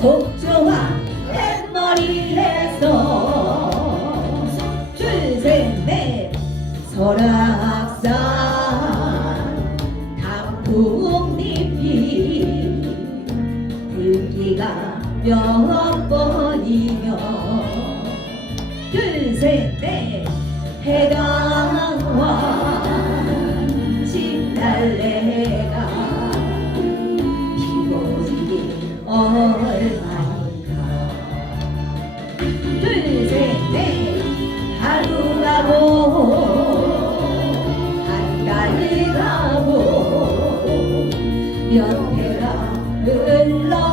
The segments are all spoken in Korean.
속초와 뱃머리에서. 둘셋넷. 설악산 단풍잎이 불기가 몇 번이며. 둘셋넷. 해당와 몇 해가 흘렀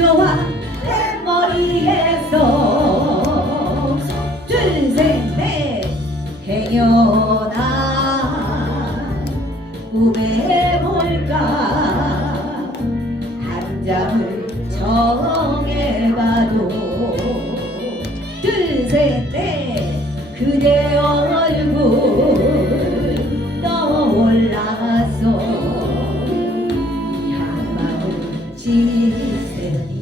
목조와 뱃머리에서. 둘셋넷. 행여나. 꿈에 볼까 한 장을 정해봐도. 둘셋넷. 그대 얼굴 떠올라서. 향망을 지 Amen.